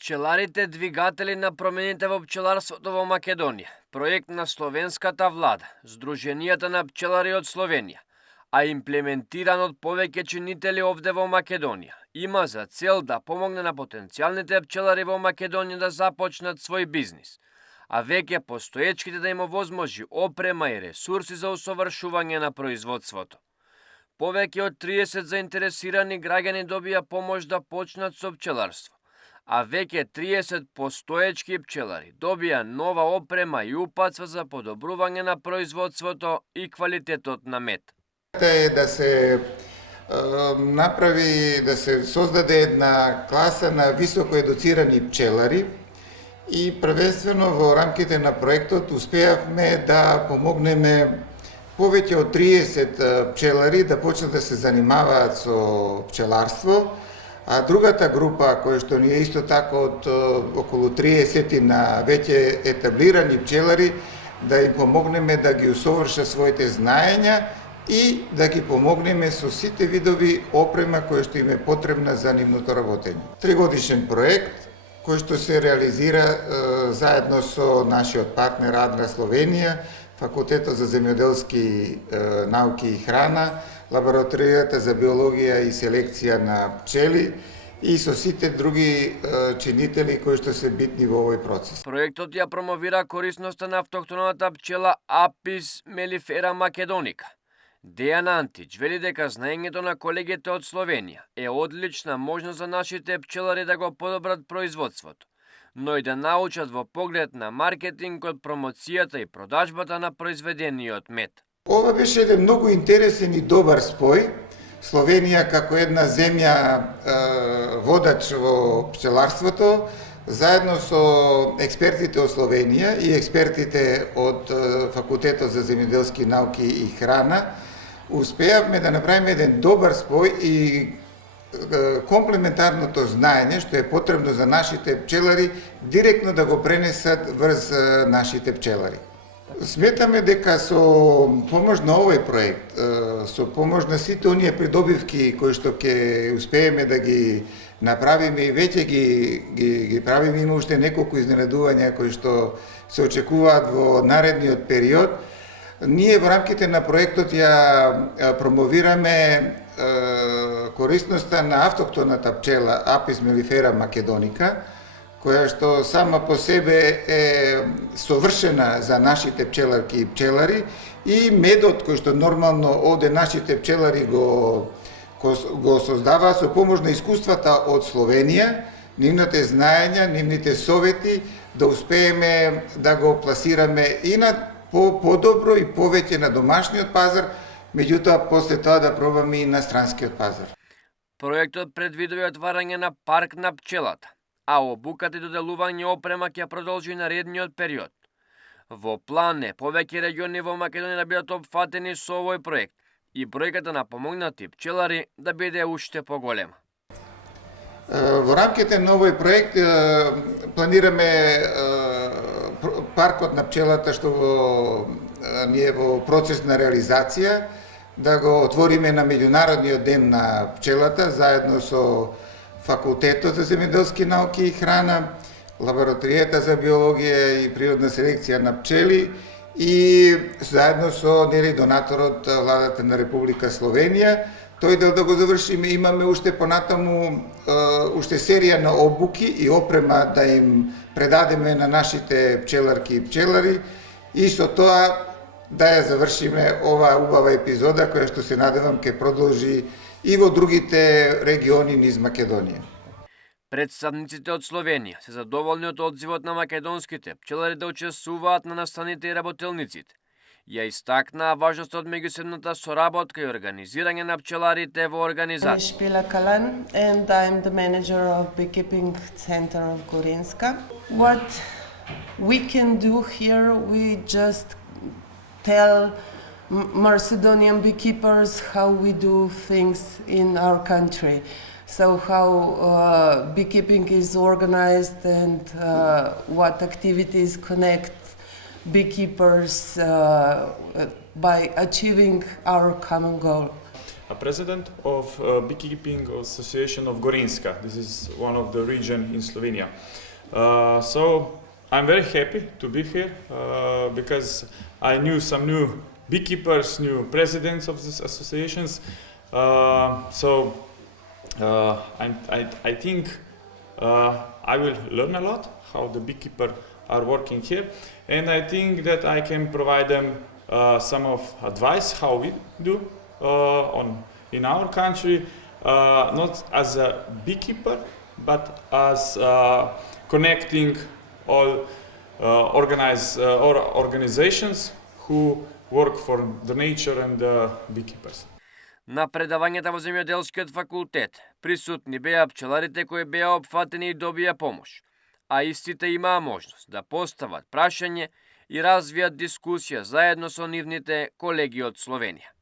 Пчеларите двигатели на промените во пчеларството во Македонија, проект на словенската влада, Сдруженијата на пчелари од Словенија, а имплементиран од повеќе чинители овде во Македонија, има за цел да помогне на потенцијалните пчелари во Македонија да започнат свој бизнис, а веќе постоечките да им овозможи опрема и ресурси за усовршување на производството. Повеќе од 30 заинтересирани граѓани добија помош да почнат со пчеларство, а веќе 30 постоечки пчелари добија нова опрема и упатства за подобрување на производството и квалитетот на мед. Е да се направи, да се создаде една класа на високо едуцирани пчелари и првенствено во рамките на проектот успеавме да помогнеме повеќе од 30 пчелари да почнат да се занимаваат со пчеларство, а другата група, која што ни е исто така од околу 30 на веќе етаблирани пчелари, да им помогнеме да ги усовршат своите знаења и да ги помогнеме со сите видови опрема која што им е потребна за нивното работење. Тригодишен проект кој што се реализира заедно со нашиот партнер Адра Словенија, Факултетот за земјоделски науки и храна, Лабораторијата за биологија и селекција на пчели и со сите други чинители кои што се битни во овој процес. Проектот ја промовира корисноста на автохтоната пчела Apis mellifera macedonica. Дејан Антич вели дека знаењето на колегите од Словенија е одлична можност за нашите пчелари да го подобрат производството, но и да научат во поглед на маркетингот, промоцијата и продажбата на произведениот мед. Ова беше еден многу интересен и добар спој. Словенија како една земја водач во пчеларството, заедно со експертите од Словенија и експертите од Факултетот за земјоделски науки и храна, успеавме да направиме еден добар спој и комплементарното знаење што е потребно за нашите пчелари директно да го пренесат врз нашите пчелари. Сметаме дека со помош на овој проект, со помош на сите оние придобивки кои што ќе успееме да ги направиме и веќе ги правиме, има уште неколку изненадувања кои што се очекуваат во наредниот период, ние во рамките на проектот ја промовираме корисноста на автохтоната пчела Apis mellifera macedonica, која што сама по себе е совршена за нашите пчеларки и пчелари, и медот кој што нормално овде нашите пчелари го создаваа со помош на искуствата од Словенија, нивните знаења, нивните совети, да успееме да го пласираме и на подобро и повеќе на домашниот пазар, меѓутоа после тоа да пробаме и на странскиот пазар. Проектот предвидува отварање на парк на пчелата, а обуката и доделување опрема ќе продолжи наредниот период. Во план е повеќе региони во Македонија да бидат опфатени со овој проект и бројката на помогнати пчелари да биде уште поголема. Во рамките на овој проект планираме паркот на пчелата што ние во процес на реализација да го отвориме на меѓународниот ден на пчелата заедно со Факултетот за земјоделски науки и храна, Лабораторијата за биологија и природна селекција на пчели и заедно со донаторот владата на Република Словенија. Тој дел да го завршиме, имаме уште понатаму уште серија на обуки и опрема да им предадеме на нашите пчеларки и пчелари и со тоа да ја завршиме оваа убава епизода која што се надевам ќе продолжи и во другите региони низ Македонија. Представниците од Словенија се задоволни од одзивот на македонските пчелари да учествуваат на настаните и работелниците. Ја истакнаа важноста од меѓусебната соработка и организирање на пчеларите во организација. Шпила Калан and I'm the manager of Beekeeping Center of Gorinska. What we can do here, we just tell Macedonian beekeepers how we do things in our country. So how beekeeping is organized and what activities connect beekeepers by achieving our common goal. a president of Beekeeping Association of Gorinska. This is one of the region in Slovenia. So I'm very happy to be here because I knew some new beekeepers, new presidents of these associations. So I think I will learn a lot how the beekeeper are working here, and I think that I can provide them some of advice how we do in our country, not as a beekeeper, but as connecting all organizations who work for the nature and the beekeepers. На предавањата во земјоделскиот факултет присутни беа пчеларите кои беа опфатени и добија помош, а истите имаа можност да постават прашање и развијат дискусија заедно со нивните колеги од Словенија.